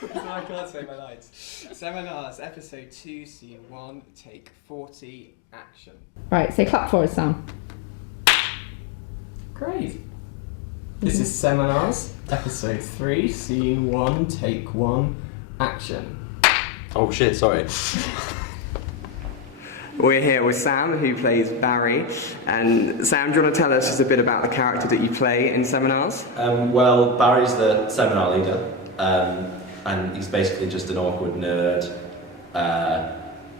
So I can't say my lines. Seminars, episode 2, scene 1, take 40, action. Right, say clap for us, Sam. Great. This is Seminars, episode 3, scene 1, take 1, action. Oh shit, sorry. We're here with Sam, who plays Barry. And Sam, do you want to tell us just a bit about the character that you play in Seminars? Well, Barry's the seminar leader, and he's basically just an awkward nerd.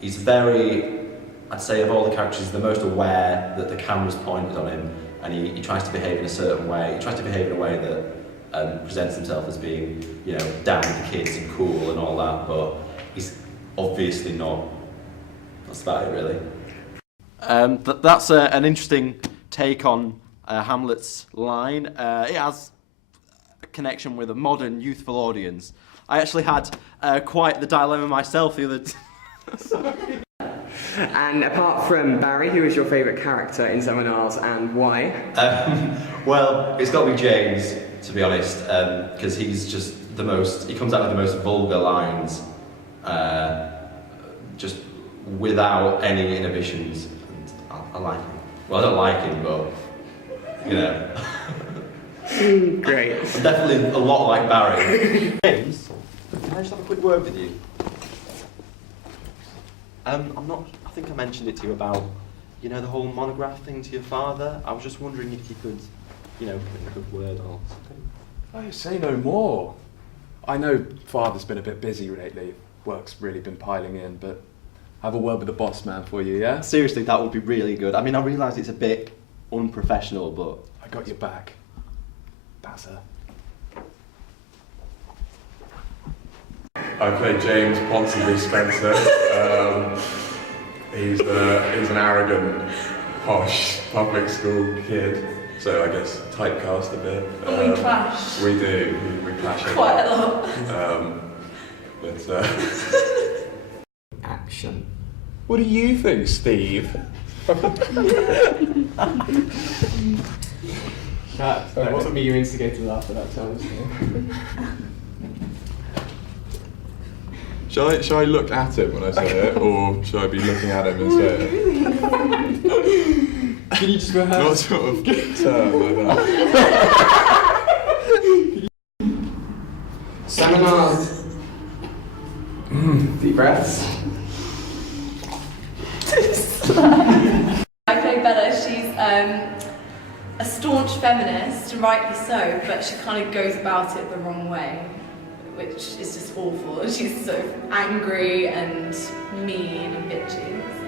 He's very, I'd say of all the characters, he's the most aware that the camera's pointed on him, and he tries to behave in a certain way. He tries to behave in a way that presents himself as being, you know, down with the kids and cool and all that, but he's obviously not. That's about it, really. That's an interesting take on Hamlet's line. It has a connection with a modern, youthful audience. I actually had quite the dilemma myself the other day. Sorry. And apart from Barry, who is your favourite character in Seminars and why? Well, it's got to be James, to be honest, because he's just the most. He comes out with the most vulgar lines, just without any inhibitions. And I like him. Well, I don't like him, but you know. Great. I'm definitely a lot like Barry. James, can I just have a quick word with you? I think I mentioned it to you about, you know, the whole monograph thing to your father. I was just wondering if you could, you know, put in a good word or something. Oh, say no more. I know Father's been a bit busy lately. Work's really been piling in, but have a word with the boss man for you, yeah? Seriously, that would be really good. I mean, I realise it's a bit unprofessional, but... I got your back. Bazza. I play James Ponsonby Spencer. He's an arrogant, posh public school kid, so I guess typecast a bit. We clash. We do. We clash Quite a lot. Action. What do you think, Steve? That wasn't me you instigated laughter that time. Shall I look at him when I say it, or shall I be looking at him and say it? Can you just rehearse? Not sort of turn like that. Seminars. Deep breaths. I play Bella. She's a staunch feminist, and rightly so, but she kind of goes about it the wrong way, which is just awful. She's sort of angry and mean and bitchy, so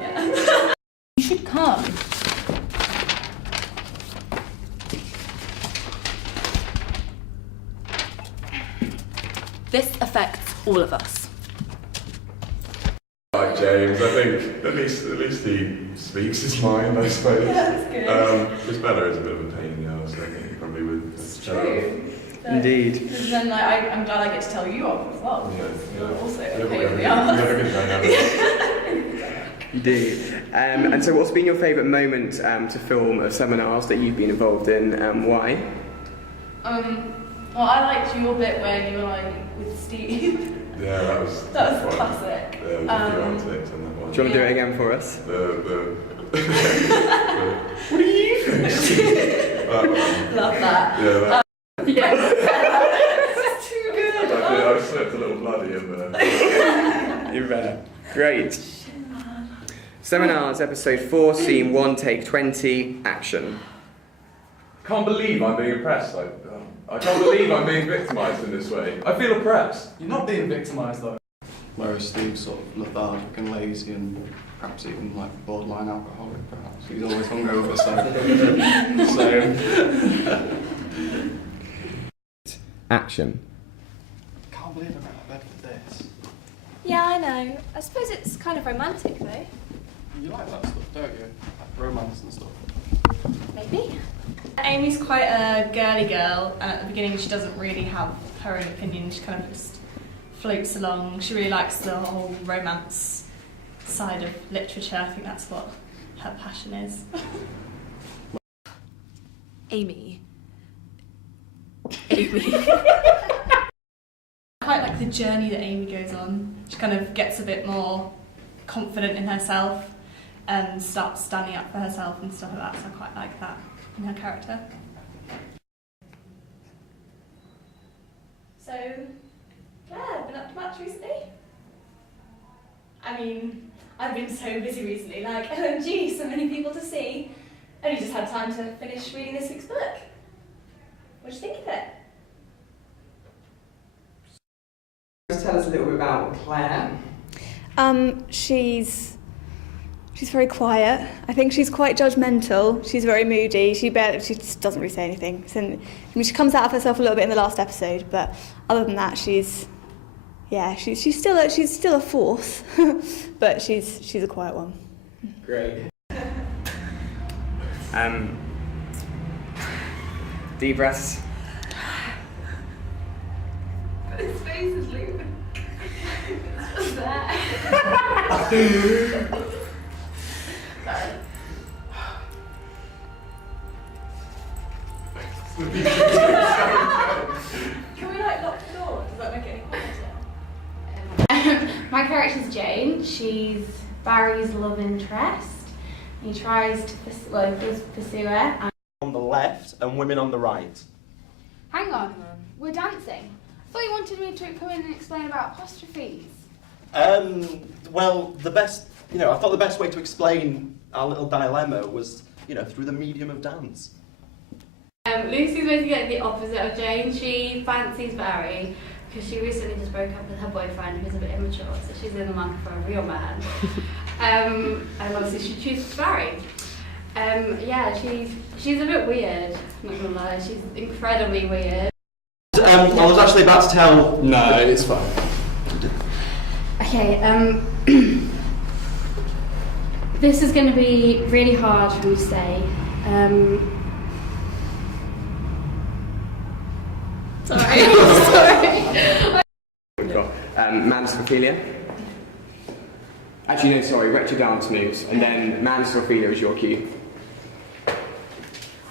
yeah. You should come. This affects all of us. Like James, I think at least he speaks his mind, I suppose. Yeah, that's good. Because Bella is a bit of a pain in the arse, so I think he probably would. It's true. Indeed. Because then I'm glad I get to tell you off as well, because you're also a pain in the We have a arse. good dynamic. Indeed. And so what's been your favourite moment to film of Seminars that you've been involved in and why? Well, I liked your bit where you were like with Steve. Yeah, that was fun. classic. Yeah, there was a few antics on that one. Do you want to do it again for us? What do you think? That one. Love that. Yeah, that. Yes. This is too good. I slipped a little bloody in there. You're better. Great. Seminars, episode 4, scene 1, take 20, action. Can't believe I'm being oppressed. I can't believe I'm being victimised in this way. I feel oppressed. You're not being victimised though. Whereas Steve's sort of lethargic and lazy and perhaps even like borderline alcoholic perhaps. He's always hungover, so... Action. Can't believe I got out of bed for this. Yeah, I know. I suppose it's kind of romantic though. You like that stuff, don't you? Like romance and stuff. Maybe. Amy's quite a girly girl, and at the beginning she doesn't really have her own opinion. She kind of just floats along. She really likes the whole romance side of literature. I think that's what her passion is. Amy. I quite like the journey that Amy goes on. She kind of gets a bit more confident in herself and starts standing up for herself and stuff like that, so I quite like that in her character. So, yeah, been up to much recently? I mean, I've been so busy recently, like, OMG, so many people to see. Only just had time to finish reading this week's book. What do you think of it? Just tell us a little bit about Claire. She's very quiet. I think she's quite judgmental. She's very moody. She just doesn't really say anything. So, I mean, she comes out of herself a little bit in the last episode, but other than that, she's still a force, but she's a quiet one. Great. Deep breaths. His face is leaving. It's just there. Sorry. Can we like lock the door? Does that make it any quieter? My character's Jane. She's Barry's love interest. He tries to does pursue her. On the left and women on the right. Hang on, we're dancing. I thought you wanted me to come in and explain about apostrophes. Well, I thought the best way to explain our little dilemma was, through the medium of dance. Lucy's basically like the opposite of Jane. She fancies Barry because she recently just broke up with her boyfriend who's a bit immature, so she's in the market for a real man. And obviously she chooses Barry. Yeah, she's a bit weird, I'm not gonna lie, she's incredibly weird. I was actually about to tell... No, it's fine. Okay, this is going to be really hard for me to say. Sorry. Ophelia. Actually, no, sorry, wretched dance moves, and then Manus Ophelia is your cue.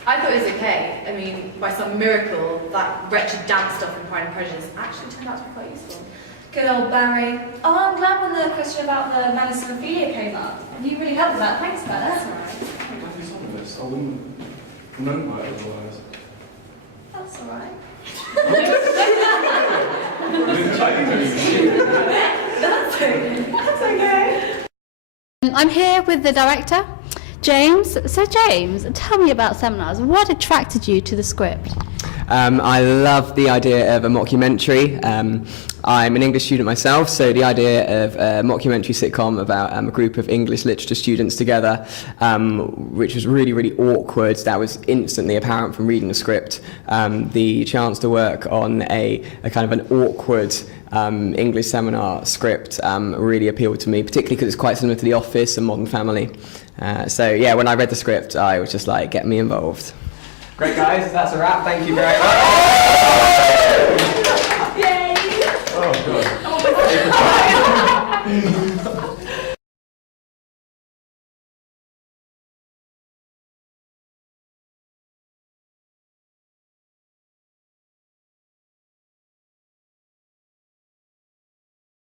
I thought it was okay. I mean, by some miracle, that wretched dance stuff in Pride and Prejudice actually turned out to be quite useful. Good old Barry. Oh, I'm glad when the question about the Manus and Ophelia came up. You really helped with that. Thanks, Bella. That's alright. I do some of this. I wouldn't remember it otherwise. That's alright. That's okay. That's okay. I'm here with the director, James. So James, tell me about seminars. What attracted you to the script? I love the idea of a mockumentary. I'm an English student myself, so the idea of a mockumentary sitcom about a group of English literature students together, which was really, really awkward, that was instantly apparent from reading the script. The chance to work on a kind of an awkward English seminar script really appealed to me, particularly because it's quite similar to The Office and Modern Family. So yeah, when I read the script, I was just like, get me involved. Great, guys. That's a wrap. Thank you very much. Yay! Oh, good.